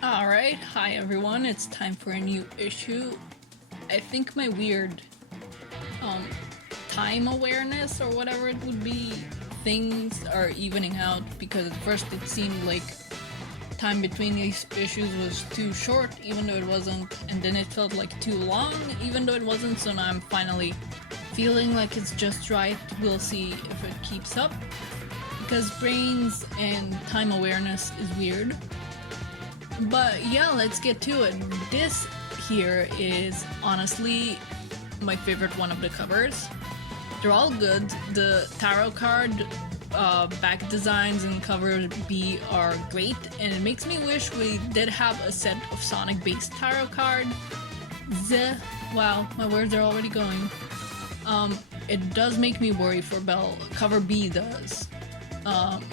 Alright, hi everyone, it's time for a new issue. I think my weird um, time awareness or whatever it would be, things are evening out because at first it seemed like time between these issues was too short even though it wasn't, and then it felt like too long even though it wasn't, so now I'm finally feeling like it's just right. We'll see if it keeps up because brains and time awareness is weird. But yeah, let's get to it. This here is honestly my favorite one of the covers. They're all good. The tarot card back designs and cover B are great, and it makes me wish we did have a set of Sonic based tarot cards. Wow, my words are already going. It does make me worry for Belle. Cover B does.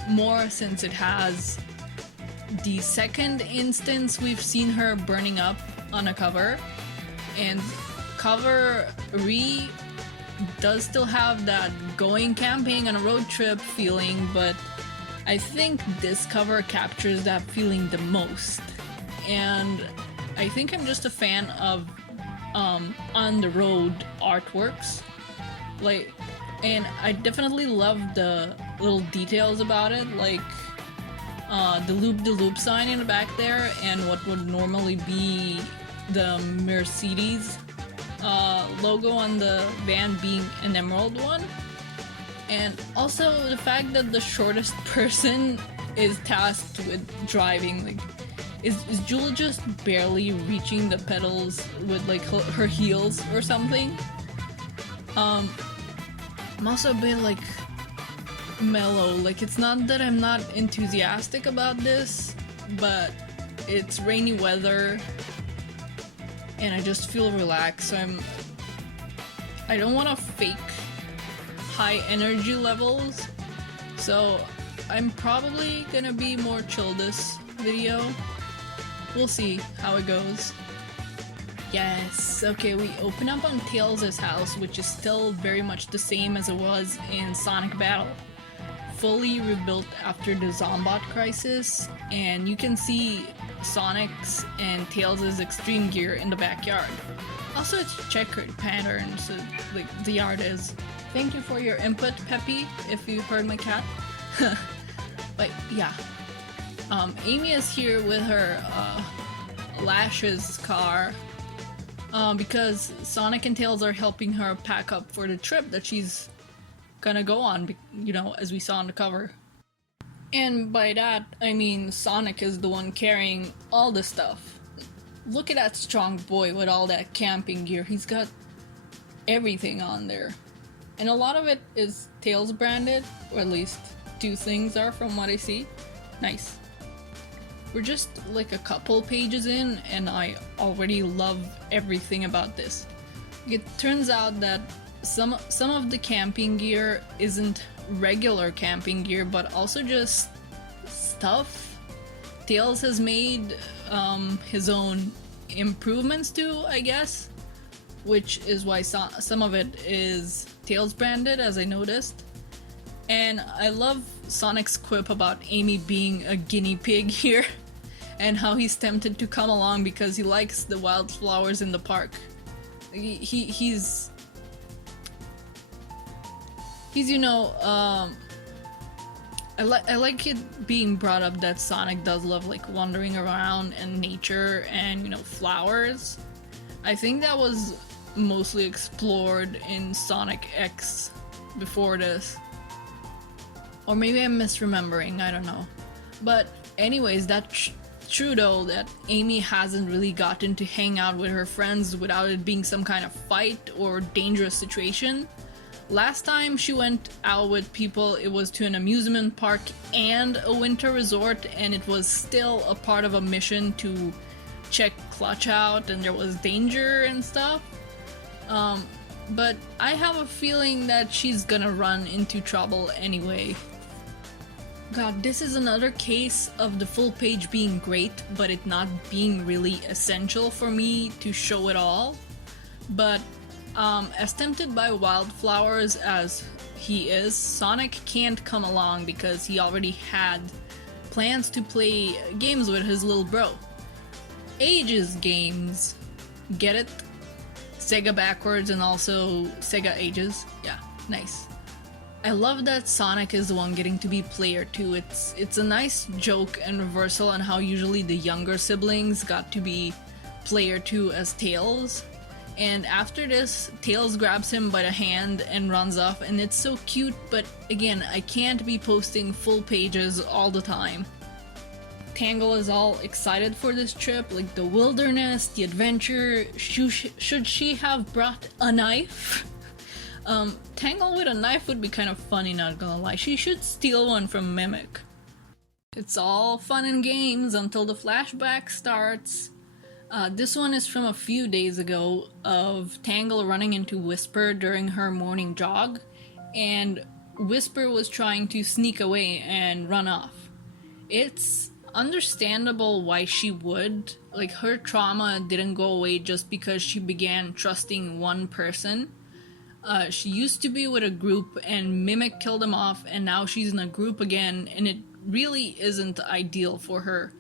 More since it has the second instance we've seen her burning up on a cover, and cover Re does still have that going camping on a road trip feeling, but I think this cover captures that feeling the most. And I think I'm just a fan of on the road artworks, like, and I definitely love the little details about it, like the loop sign in the back there, and what would normally be the Mercedes logo on the van being an emerald one. And also the fact that the shortest person is tasked with driving, like, is Jewel just barely reaching the pedals with like her heels or something? I'm also a bit like mellow. Like, it's not that I'm not enthusiastic about this, but it's rainy weather and I just feel relaxed, so I don't want to fake high energy levels, so I'm probably gonna be more chill this video. We'll see how it goes. Yes, okay, we open up on Tails' house, which is still very much the same as it was in Sonic Battle. Fully rebuilt after the Zombot crisis, and you can see Sonic's and Tails' extreme gear in the backyard. Also, it's checkered pattern, so like the yard is. Thank you for your input, Peppy, if you heard my cat. But yeah, Amy is here with her Lash's car because Sonic and Tails are helping her pack up for the trip that she's gonna go on, you know, as we saw on the cover. And by that, I mean Sonic is the one carrying all the stuff. Look at that strong boy with all that camping gear. He's got everything on there. And a lot of it is Tails branded, or at least two things are from what I see. Nice. We're just like a couple pages in, and I already love everything about this. It turns out that some of the camping gear isn't regular camping gear, but also just stuff Tails has made his own improvements to, I guess, which is why some of it is Tails branded, as I noticed. And I love Sonic's quip about Amy being a guinea pig here and how he's tempted to come along because he likes the wildflowers in the park. He's you know, I like it being brought up that Sonic does love like wandering around and nature and, you know, flowers. I think that was mostly explored in Sonic X before this. Or maybe I'm misremembering, I don't know. But anyways, that's true though, that Amy hasn't really gotten to hang out with her friends without it being some kind of fight or dangerous situation. Last time she went out with people, it was to an amusement park and a winter resort, and it was still a part of a mission to check Clutch out, and there was danger and stuff. But I have a feeling that she's gonna run into trouble anyway. God, this is another case of the full page being great, but it not being really essential for me to show it all. But as tempted by wildflowers as he is, Sonic can't come along because he already had plans to play games with his little bro. Ages games. Get it? Sega backwards and also Sega Ages. Yeah, nice. I love that Sonic is the one getting to be player 2. It's a nice joke and reversal on how usually the younger siblings got to be player 2 as Tails. And after this, Tails grabs him by the hand and runs off, and it's so cute, but again, I can't be posting full pages all the time. Tangle is all excited for this trip, like the wilderness, the adventure. Should she have brought a knife? Tangle with a knife would be kind of funny, not gonna lie. She should steal one from Mimic. It's all fun and games until the flashback starts. This one is from a few days ago of Tangle running into Whisper during her morning jog, and Whisper was trying to sneak away and run off. It's understandable why she would. Like, her trauma didn't go away just because she began trusting one person. She used to be with a group and Mimic killed him off, and now she's in a group again, and it really isn't ideal for her.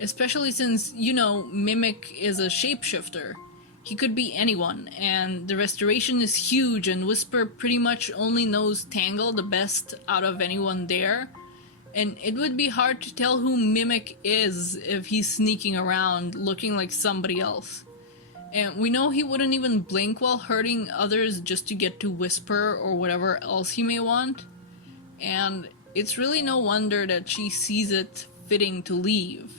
Especially since, you know, Mimic is a shapeshifter. He could be anyone, and the restoration is huge, and Whisper pretty much only knows Tangle the best out of anyone there. And it would be hard to tell who Mimic is if he's sneaking around looking like somebody else. And we know he wouldn't even blink while hurting others just to get to Whisper or whatever else he may want. And it's really no wonder that she sees it fitting to leave.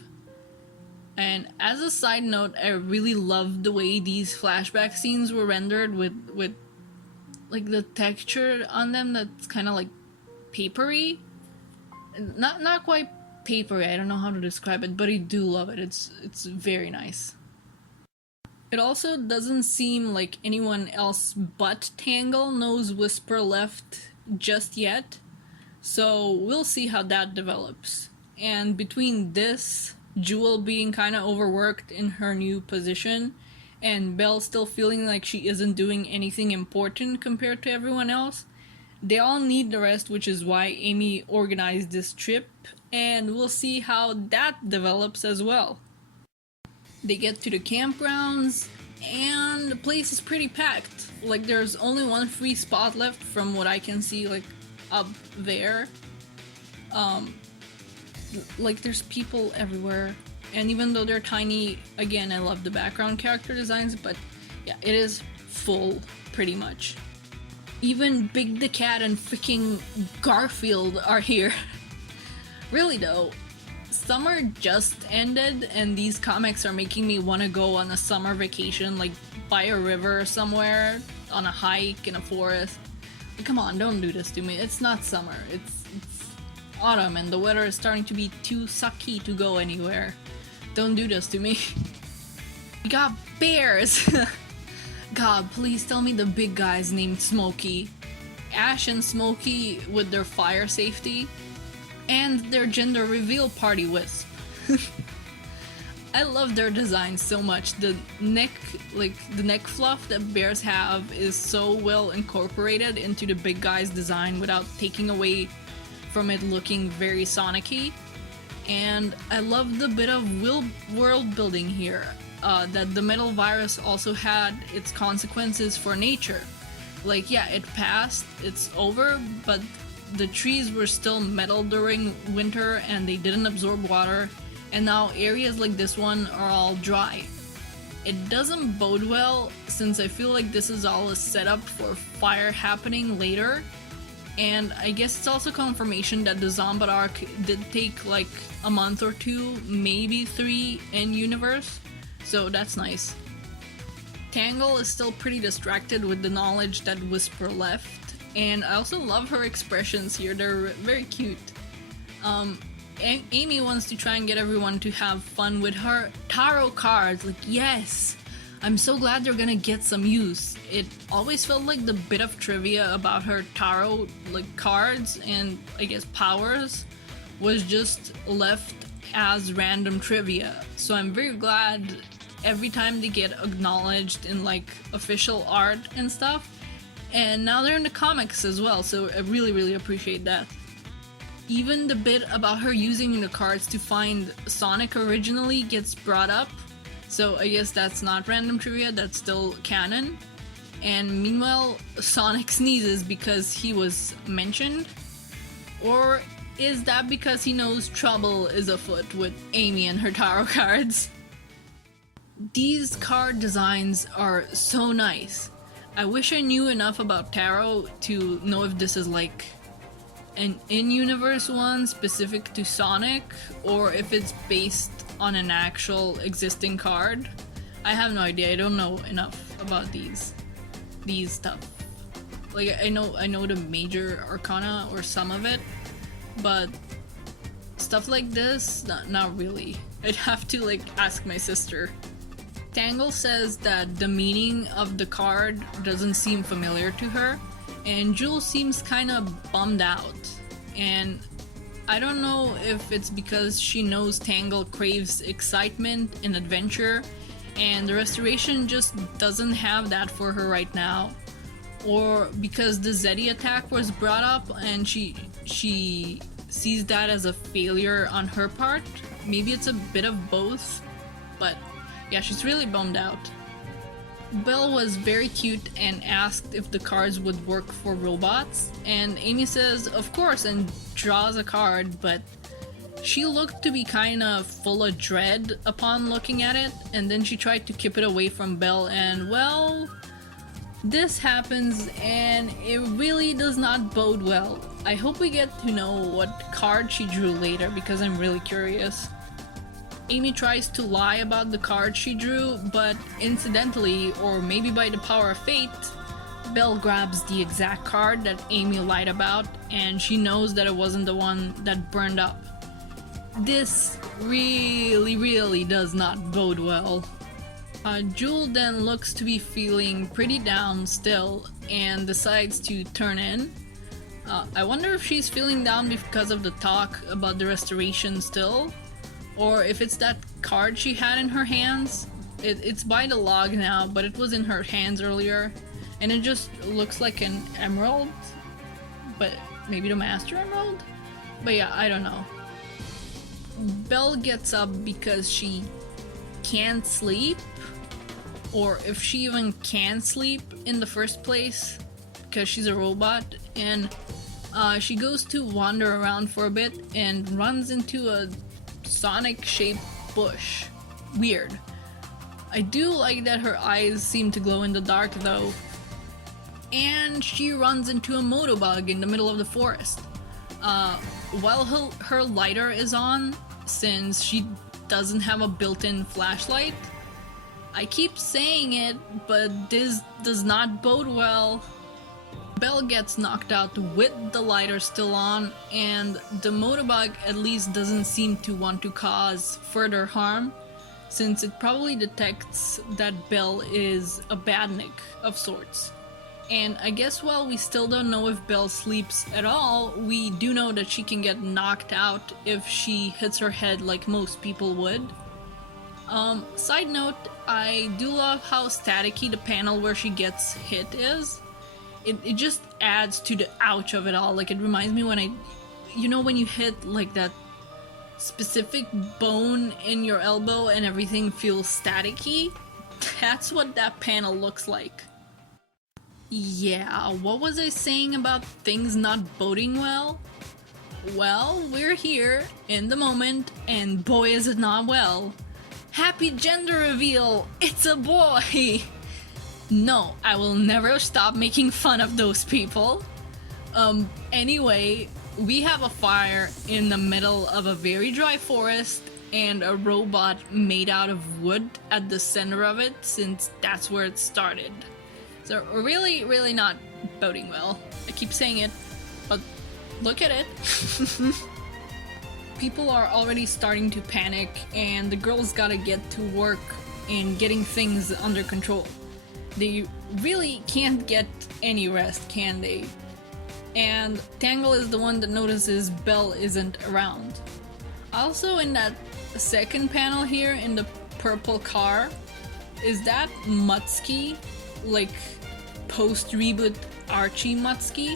And as a side note, I really loved the way these flashback scenes were rendered with like the texture on them that's kind of like papery. Not quite papery, I don't know how to describe it, but I do love it. It's very nice. It also doesn't seem like anyone else but Tangle knows Whisper left just yet, so we'll see how that develops. And between this, Jewel being kind of overworked in her new position, and Belle still feeling like she isn't doing anything important compared to everyone else, they all need the rest, which is why Amy organized this trip, and we'll see how that develops as well. They get to the campgrounds, and the place is pretty packed. Like, there's only one free spot left from what I can see, like, up there. Like, there's people everywhere, and even though they're tiny, again, I love the background character designs, but yeah, it is full, pretty much. Even Big the Cat and freaking Garfield are here. Really though, summer just ended, and these comics are making me want to go on a summer vacation, like by a river somewhere, on a hike in a forest. Come on, don't do this to me. It's not summer. It's autumn, and the weather is starting to be too sucky to go anywhere. Don't do this to me. We got bears! God, please tell me the big guy's named Smokey. Ash and Smokey with their fire safety, and their gender reveal party wisp. I love their designs so much. The neck fluff that bears have is so well incorporated into the big guy's design without taking away from it looking very Sonic-y. And I love the bit of world building here. That the metal virus also had its consequences for nature. Like, yeah, it passed, it's over, but the trees were still metal during winter and they didn't absorb water, and now areas like this one are all dry. It doesn't bode well, since I feel like this is all a setup for fire happening later, and I guess it's also confirmation that the Zombat arc did take like a month or two, maybe 3 in universe. So that's nice. Tangle is still pretty distracted with the knowledge that Whisper left, and I also love her expressions here, they're very cute. Amy wants to try and get everyone to have fun with her tarot cards, like, yes! I'm so glad they're gonna get some use. It always felt like the bit of trivia about her tarot, like, cards and, I guess, powers was just left as random trivia. So I'm very glad every time they get acknowledged in like official art and stuff, and now they're in the comics as well, so I really appreciate that. Even the bit about her using the cards to find Sonic originally gets brought up. So I guess that's not random trivia, that's still canon. And meanwhile, Sonic sneezes because he was mentioned? Or is that because he knows trouble is afoot with Amy and her tarot cards? These card designs are so nice. I wish I knew enough about tarot to know if this is like an in-universe one specific to Sonic, or if it's based on an actual existing card. I have no idea. I don't know enough about these stuff. Like I know the major arcana or some of it, but stuff like this, not really. I'd have to like ask my sister. Tangle says that the meaning of the card doesn't seem familiar to her, and Jewel seems kind of bummed out. And I don't know if it's because she knows Tangle craves excitement and adventure, and the restoration just doesn't have that for her right now, or because the Zeddy attack was brought up and she sees that as a failure on her part. Maybe it's a bit of both, but yeah, she's really bummed out. Belle was very cute and asked if the cards would work for robots, and Amy says of course and draws a card, but she looked to be kinda full of dread upon looking at it, and then she tried to keep it away from Belle, and well, this happens and it really does not bode well. I hope we get to know what card she drew later because I'm really curious. Amy tries to lie about the card she drew, but incidentally, or maybe by the power of fate, Belle grabs the exact card that Amy lied about, and she knows that it wasn't the one that burned up. This really does not bode well. Jewel then looks to be feeling pretty down still and decides to turn in. I wonder if she's feeling down because of the talk about the restoration still, or if it's that card she had in her hands. It's by the log now, but it was in her hands earlier, and it just looks like an emerald, but maybe the Master Emerald? But yeah, I don't know. Belle gets up because she can't sleep, or if she even can sleep in the first place, because she's a robot, and she goes to wander around for a bit and runs into a Sonic-shaped bush. Weird. I do like that her eyes seem to glow in the dark though. And she runs into a motobug in the middle of the forest. While her lighter is on, since she doesn't have a built-in flashlight. I keep saying it, but this does not bode well. Belle gets knocked out with the lighter still on, and the motobug at least doesn't seem to want to cause further harm, since it probably detects that Belle is a badnik of sorts. And I guess while we still don't know if Belle sleeps at all, we do know that she can get knocked out if she hits her head like most people would. Side note, I do love how staticky the panel where she gets hit is. It just adds to the ouch of it all. Like, it reminds me when when you hit like that specific bone in your elbow and everything feels staticky? That's what that panel looks like. Yeah, what was I saying about things not boding well? Well, we're here in the moment, and boy is it not well. Happy gender reveal! It's a boy! No, I will never stop making fun of those people. Anyway, we have a fire in the middle of a very dry forest and a robot made out of wood at the center of it, since that's where it started. So really not boding well. I keep saying it, but look at it. People are already starting to panic, and the girls gotta get to work in getting things under control. They really can't get any rest, can they? And Tangle is the one that notices Belle isn't around. Also, in that second panel here in the purple car, is that Mutski? Like post-reboot Archie Mutski?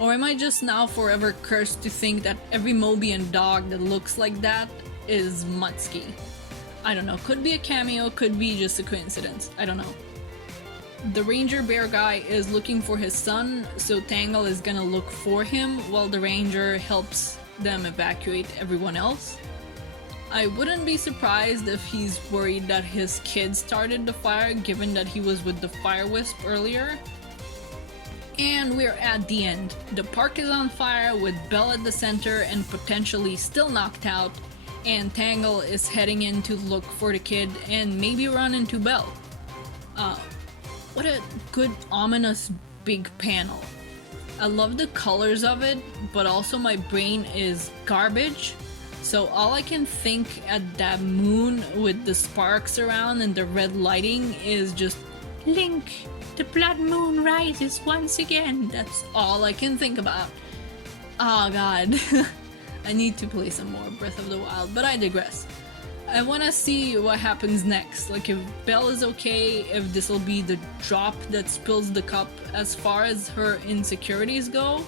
Or am I just now forever cursed to think that every Mobian dog that looks like that is Mutski? I don't know, could be a cameo, could be just a coincidence, I don't know. The ranger bear guy is looking for his son, so Tangle is gonna look for him while the ranger helps them evacuate everyone else. I wouldn't be surprised if he's worried that his kid started the fire, given that he was with the Fire Wisp earlier. And we're at the end. The park is on fire with Belle at the center and potentially still knocked out, and Tangle is heading in to look for the kid and maybe run into Belle. What a good ominous big panel. I love the colors of it, but also my brain is garbage. So all I can think at that moon with the sparks around and the red lighting is just, Link, the blood moon rises once again. That's all I can think about. Oh god. I need to play some more Breath of the Wild, but I digress. I want to see what happens next, like if Belle is okay, if this will be the drop that spills the cup as far as her insecurities go.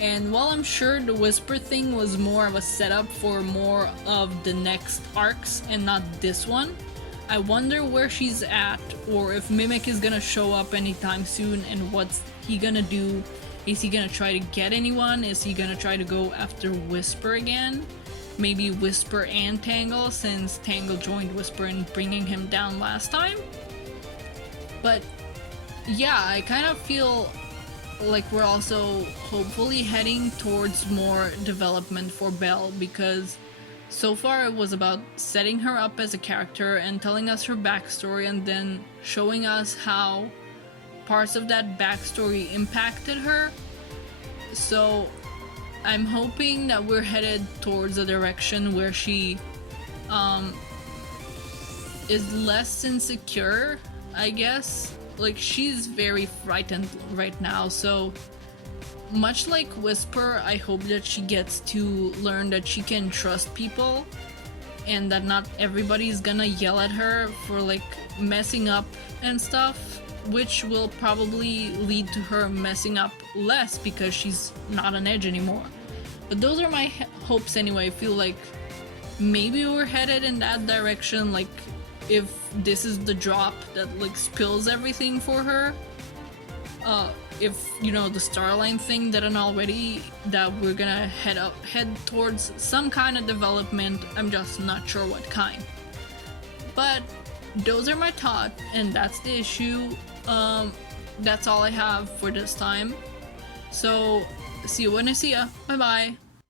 And while I'm sure the Whisper thing was more of a setup for more of the next arcs and not this one, I wonder where she's at, or if Mimic is gonna show up anytime soon and what's he gonna do. Is he gonna try to get anyone? Is he gonna try to go after Whisper again? Maybe Whisper and Tangle, since Tangle joined Whisper in bringing him down last time? But yeah, I kind of feel like we're also hopefully heading towards more development for Belle, because so far it was about setting her up as a character and telling us her backstory and then showing us how parts of that backstory impacted her. So I'm hoping that we're headed towards a direction where she is less insecure, I guess. Like, she's very frightened right now, so much like Whisper, I hope that she gets to learn that she can trust people and that not everybody's gonna yell at her for like messing up and stuff, which will probably lead to her messing up less because she's not on edge anymore. But those are my hopes anyway. I feel like maybe we're headed in that direction, like if this is the drop that like spills everything for her. If you know the Starline thing didn't already, that we're gonna head towards some kind of development. I'm just not sure what kind. But those are my thoughts, and that's the issue. That's all I have for this time. So see you when I see ya. Bye bye.